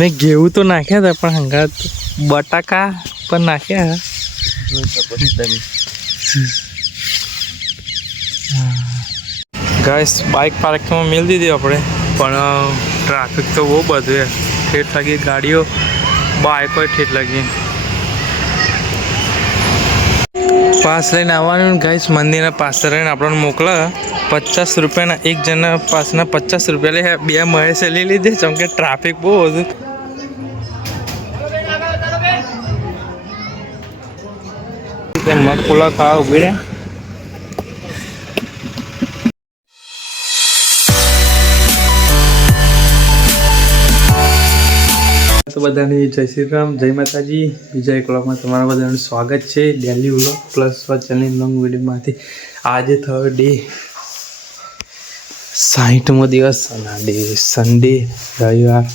મેં ઘેવું તો નાખ્યા હતા પણ હંગાત બટાકા પણ નાખ્યા. ગાઈસ બાઇક પાર્કમાં મેળ દીધી આપણે, પણ ટ્રાફિક તો બહુ બધું ઠેઠ લાગી ગાડીઓ, બાઇકો ઠેઠ લાગી. પાસ લઈને આવવાનું ગાઈસ, મંદિરના પાસ રહીને આપણને મોકલે 50 રૂપિયાના. એક જણા પાસના 50 રૂપિયા લે. બે મહેશે લઈ લીધે કેમ કે ટ્રાફિક બહુ હતું. મગપુલા ખાવા ઉભી રહ્યા. તો બધાને જય શ્રી રામ, જય માતાજી. બીજા એક વ્લોગમાં તમારા બધાનું સ્વાગત છે. Daily vlog plus channel long વિડીયોમાંથી. આજે થયો ડે 60મો દિવસ અને ડે સન્ડે, રવિવાર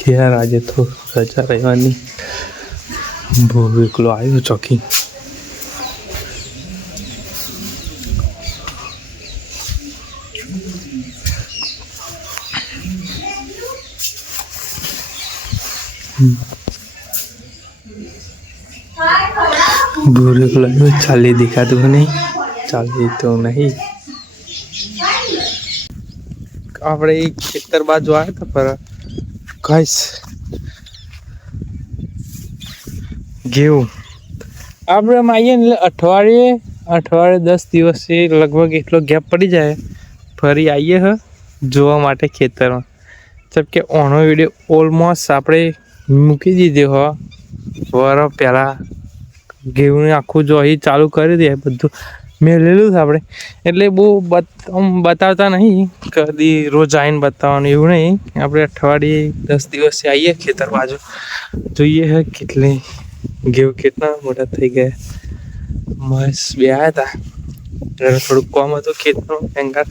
ઘેર. આજે તો રજા રહેવાની. બહુ એકલો આવ્યો ચોકી. बुरे को लगे चाली दिखा दो नहीं, चाली तो नहीं. આપણે ખેતર બાજુ આવ્યા હતા પર ગાઈસ ઘેવું આપણે આમ આવીએ ને અઠવાડિયે 10 દિવસથી લગભગ એટલો ગેપ પડી જાય. ફરી આવીએ હ જોવા માટે ખેતરમાં. જેમ કે ઓનો વિડીયો ઓલમોસ્ટ આપણે મૂકી દીધો હો વરસ પહેલાં. ઘેવું આખું જો અહીં ચાલુ કરી દે બધું મેળેલું છે આપણે, એટલે બહુ બતાવતા નહીં. કદી રોજ આવીને બતાવવાનું એવું નહીં. આપણે અઠવાડિયે 10 દિવસે આવીએ ખેતર બાજુ, જોઈએ હે કેટલી ઘેવું કેટલા મોટા થઈ ગયા. મહેશ બે આવ્યા હતા, થોડુંક કોમ હતું ખેતરનું, એંગા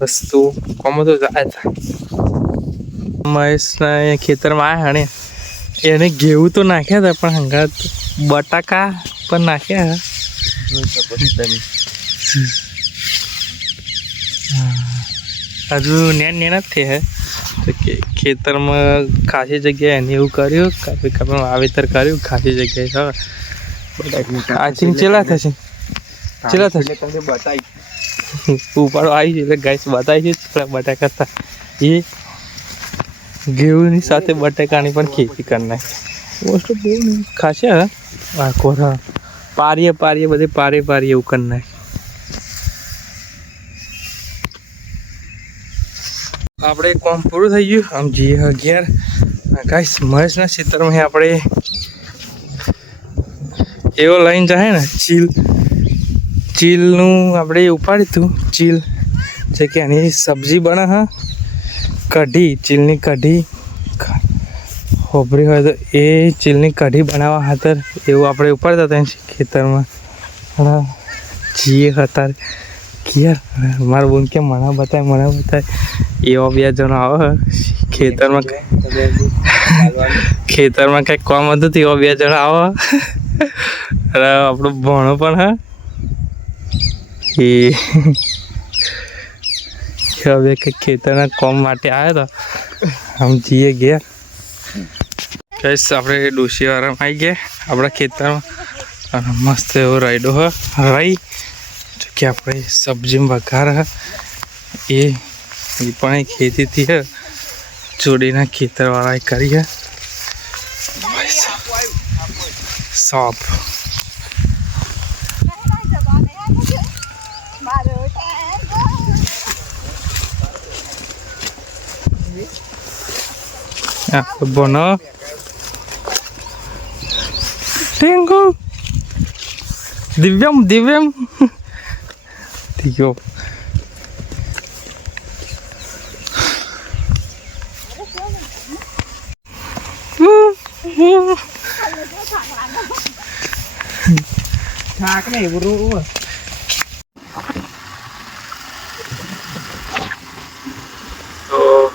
વસ્તુ કોમ હતું આવ્યા હતા. મહેશના ખેતરમાં આવ્યા ને એને ઘેવું તો નાખ્યા હતા પણ હંગાત બટાકા પણ નાખ્યા. હજુ નેના જ થયા તો કે ખેતરમાં ખાસી જગ્યાએ એને એવું કર્યું, કાપી વાવેતર કર્યું ખાસી જગ્યાએ. આઈ થિંક ચેલા થશે ઉપાડો આવી છે એટલે ગાઈસ બતાવી છે બટાકા હતા. એ ઘેવુંની સાથે બટાકાની પણ ખેતી કરી નાખી. મોસ્ટ બહુ ખાસા આખો પારીએ બધે પારે એવું કરી નાખે. આપણે કોમ પૂરું થઈ ગયું. આમ જઈએ 11 ગાઈસ મહેશના ખેતરમાં આપણે એવો લઈને જાય ને ચીલનું આપણે ઉપાડ્યું હતું. ચીલ છે કે એની સબ્જી બને હા, કઢી, ચીલની કઢી ખોબરી હોય તો એ ચીલની કઢી બનાવવા ખાતર એવું આપણે ઉપાડતા હતા ખેતરમાં. જીએ હતા ઘેર. મારા બોન કે મને બતાય એવા 2 જણા આવે ખેતરમાં. ખેતરમાં કંઈક કામ હતું એવા 2 જણા આવે. અરે આપણું ભણો પણ હા એ હવે કંઈક ખેતરના કામ માટે આવ્યા હતા. આમ જઈએ ઘેર. કઈશ આપણે ડોશીવાળામાં આવી ગયા આપણા ખેતરમાં અને મસ્ત એવો રાયડો રહી કે આપણે સબ્જીમાં વઘાર એ પણ ખેતીથી જોડીના ખેતરવાળાએ કરી સોપ. Bono Tengo Divyam Tiyo Thạc này buru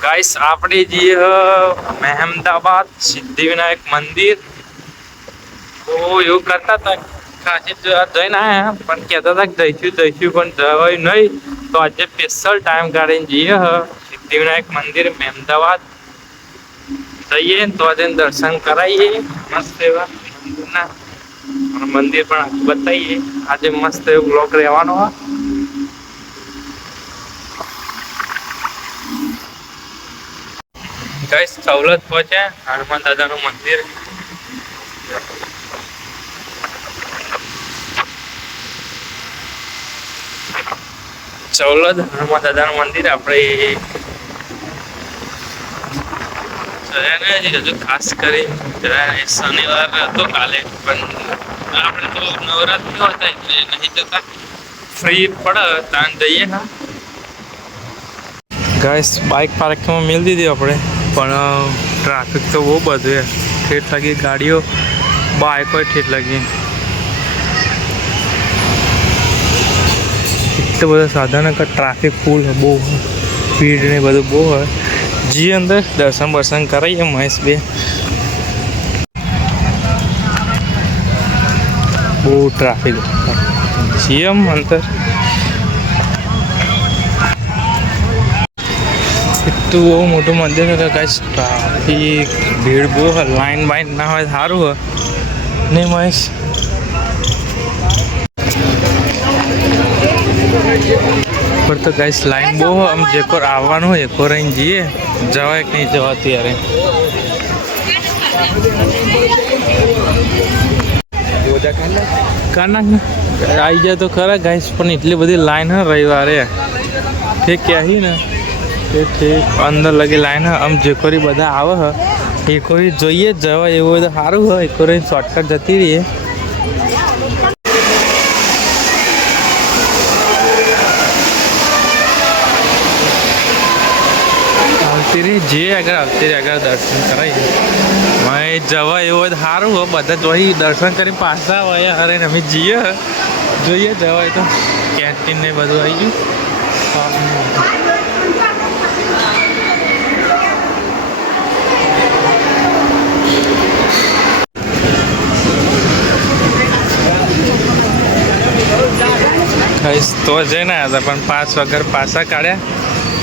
guys આપણે જઈએ મહેમદાબાદ સિદ્ધિવિનાયક મંદિર. તો એવું કરતા હતા ખાસી જઈને આવ્યા પણ કહેતા હતા કે જઈશું પણ જવાયું નહીં. તો આજે સ્પેશિયલ ટાઈમ કાઢીને જઈએ સિદ્ધિવિનાયક મંદિર મહેમદાબાદ. જઈએ તો જઈને દર્શન કરાવીએ મસ્ત એવા મંદિરના. મંદિર પણ બતાવીએ. આજે મસ્ત એવો બ્લોક રહેવાનો હોય. ગાઈસ સવલત પહોંચ્યા હનુમાન દાદાનું મંદિર. ચૌલદ હનુમાન દાદાનું મંદિર આપણે હજુ ખાસ કરી શનિવાર હતો કાલે, પણ આપણે તો નવરાત્રી હતા એટલે નહીં જતા. ફ્રી પડે તાન જઈએ. હા ગાઈસ બાઇક પાર્કમાં મેળ દીધી આપણે, પણ ટ્રાફિક તો બહુ બધું ઠેઠ લાગી ગાડીઓ, બાઇકો ઠેઠ લાગી. એટલું બધું સાધન કે ટ્રાફિક ફૂલ બહુ ભીડ ને બધું બહુ હોય. જી અંદર દર્શન બર્શન કરાવીએ મહેશ બે. બહુ ટ્રાફિક જીએમ અંદર. એટલું બહુ મોટું મંદિર છે કે કાંઈ ટ્રાફિક ભીડ બહુ હોય. લાઈન બાઈન ના હોય સારું હોય નહીં મહેશ? પર તો ગાઈસ લાઈન બહુ હોય. આમ જેકોર આવવાનું હોય એકોર રહીને જઈએ, જવાય કે નહીં જવા ત્યારે. આવી જાય તો ખરા ગાઈસ, પણ એટલી બધી લાઈન હોય રવિવારે. ઠીક ક્યાં ને ઠીક અંદર લગી લાઈન હોય. આમ જેકોરી બધા આવે હ એકોરી જોઈએ જ જવાય એવું હોય તો સારું હોય. એકોરી શોર્ટકટ જતી રહીએ. જે આગળ દર્શન કરાવીએ મેં જવા એવું હોય તો સારું હોય. બધા જોઈ દર્શન કરી પાછા હોય. અરે અમે જઈએ જોઈએ જવાય તો. કેન્ટીન ને બધું આવી ગયું. તો જઈને આવ્યા હતા, પણ પાસ વગર પાછા કાઢ્યા.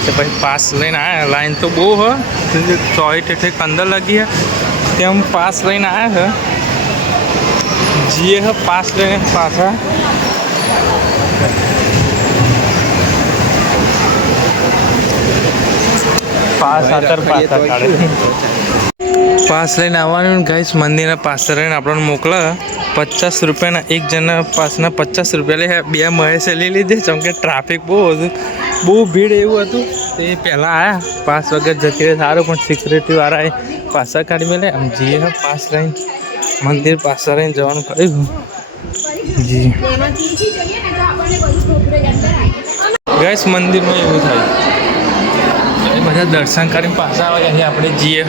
તો પછી પાસ લઈને આવ્યા. લાઈન તો બહુ હોય, ચોઈ ઠેઠ અંદર લગી હે. તેમ પાસ લઈને આવ્યા છે. જીએ હ પાસ લઈને પાછા. પાસ આતર પાછા કાઢે. પાસ લઈને આવવાનું ગાઈસ. મંદિરના પાસ રહીને આપણને મોકલે. 50 રૂપિયાના એક જણા પાસના 50 રૂપિયા લે. બે મહેશે લઈ લીધે કેમ કે ટ્રાફિક બહુ હતું, બહુ ભીડ એવું હતું. તે પહેલાં આવ્યા પાસ વગર જતી રહે સારું, પણ સિક્યુરિટીવાળાએ પાછા કાઢી મેલે. આમ જઈએ પાસ લઈને મંદિર પાછા રહીને જવાનું કહ્યું. જી ગાઈસ મંદિરમાં એવું થાય બધા દર્શન કરીને પાછા આવે. અહીં આપણે જઈએ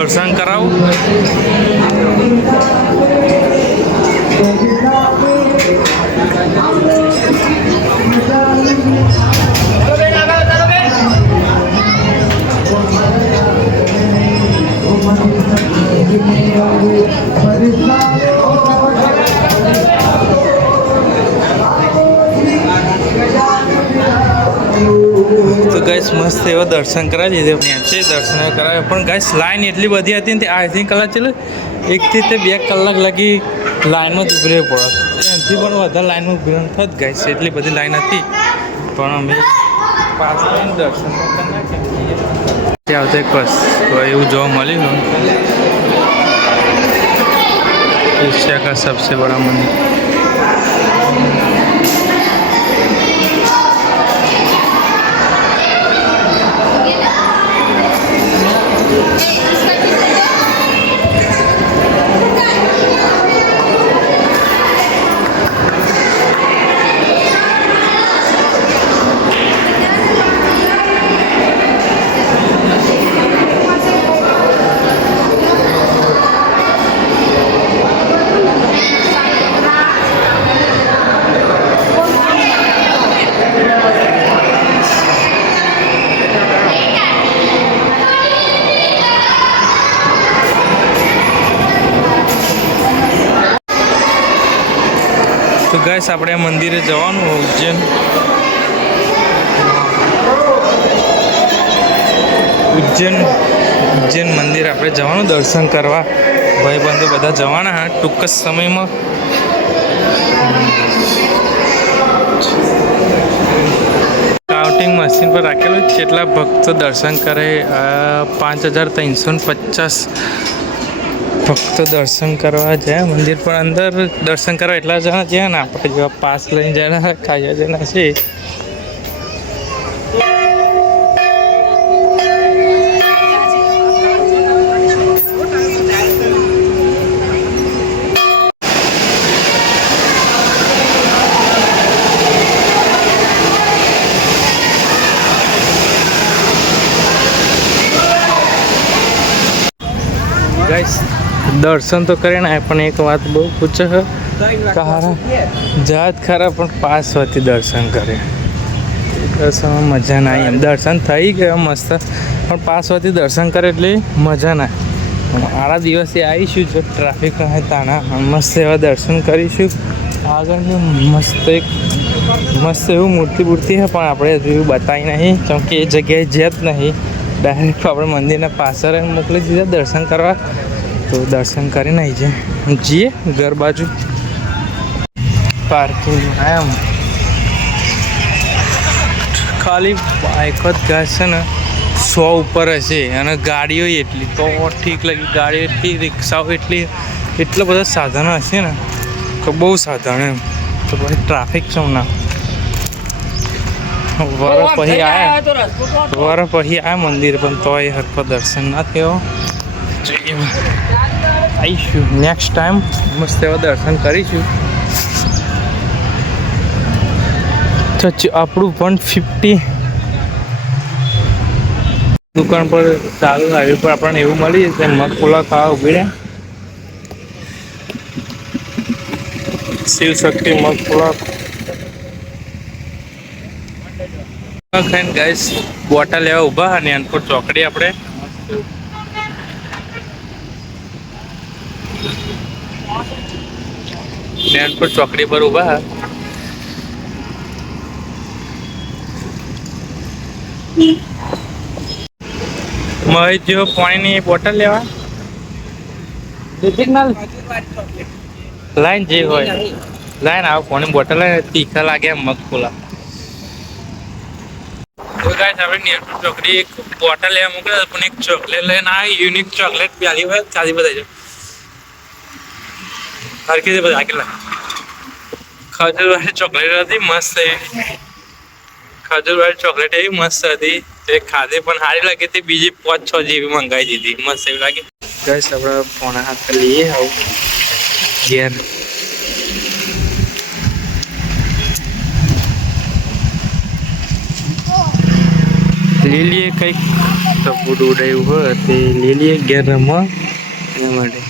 દર્શન કરાવું. તો ગાઈસ મસ્ત એવા દર્શન કરાવી દીધે. છે દર્શન કરાવે, પણ ગાઈસ લાઈન એટલી બધી હતી ને આઈ થિંક કલાક ચાલે 1 થી 2 કલાક લગી લાઈનમાં જ ઉભી રહેવું પડે. એનાથી પણ વધારે લાઈનમાં ઉભી રહેવું થત ગાઈસ. એટલી બધી લાઈન હતી, પણ અમે પાસ લઈને દર્શન કરી નાખ્યા. ત્યાં આવતા બસ એવું જોવા મળ્યું. एशिया का सबसे बड़ा मंदिर। ગાઈસ આપણે મંદિરે જવાનું ઉજ્જૈન મંદિર આપણે જવાનું દર્શન કરવા. ભાઈબંધો બધા જવાના હા ટૂંક જ સમયમાં. કાઉન્ટિંગ મશીન પર રાખેલું કેટલા ભક્તો દર્શન કરે. 5350 ભક્તો દર્શન કરવા જાય મંદિર. પણ અંદર દર્શન કરવા એટલા જણા છે ને, આપણે જેવા પાસ લઈને જણા ખાયા જણા છે. ગાઈસ દર્શન તો કરે ને, પણ એક વાત બહુ પૂછે છે, જાત ખરા પણ પાસ હોતી દર્શન કરે. દર્શનમાં મજા ના આવી. એમ દર્શન થઈ ગયા મસ્ત, પણ પાસ હોતી દર્શન કરે એટલે મજા ના. આરા દિવસે આવીશું જો ટ્રાફિક રહે તાણા મસ્ત એવા દર્શન કરીશું. આગળ મસ્ત એવું મૂર્તિ છે, પણ આપણે હજુ એવું બતાવી નહીં, કેમ કે એ જગ્યાએ જ નહીં. ડાયરેક્ટ આપણે મંદિરના પાછળ મોકલી દીધા દર્શન કરવા. તો દર્શન કરીને આવી જઈએ ઘર બાજુ. પાર્કિંગમાં એમ ખાલી બાઇક જ ઘાસ છે ને 100 ઉપર હશે, અને ગાડીઓ એટલી તો ઠીક લાગી. ગાડીઓ એટલી, રિક્ષાઓ એટલી, એટલા બધા સાધનો હશે ને તો બહુ સાધન એમ. તો પછી ટ્રાફિક છે ના. વરસ પછી આયા મંદિર, પણ તોય હરખો દર્શન ના થયો. આવીશું નેક્સ્ટ ટાઈમ મસ્ત એવા દર્શન કરીશું. આપણું 150 દુકાન પર ચાલુ હાઈવે પર આપણને એવું મળી જશે. મગપુલા ખાવા ઉભી રહે. શિવશક્તિ મગપુલા ખાઈને ગાઈસ બોટલ લેવા ઊભા. અને અનપુર ચોકડી આપણે નાનપુર ચોકડી પર ઊભા. મહેશ જેવો પાણીની બોટલ લેવા લાઈન જે હોય લાઈન આવો. પાણી બોટલ તીખા લાગે મગફુલા. તો ગાઈસ આપણે નાનપુર ચોકડી એક બોટલ લેવા મોકલ્યા, પણ એક ચોકલેટ લઈને આવી. યુનિક ચોકલેટ પ્યાલી હોય ચાલી બતાવી હરકી બધા કેટલા ખજૂરવાળી ચોકલેટ હતી મસ્ત. ખજૂરવાળી ચોકલેટ એવી મસ્ત હતી તે ખાધી પણ સારી લાગી હતી. બીજી 5-6 જેવી મંગાવી દીધી, મસ્ત એવી લાગી. ગાઈસ આપણે પોણા હાથ લઈએ આવું ઘેર. લઈ લઈએ કંઈક ટપુડ ઉડાયું હોય તે લઈ લઈએ ઘેર રમવા એના માટે.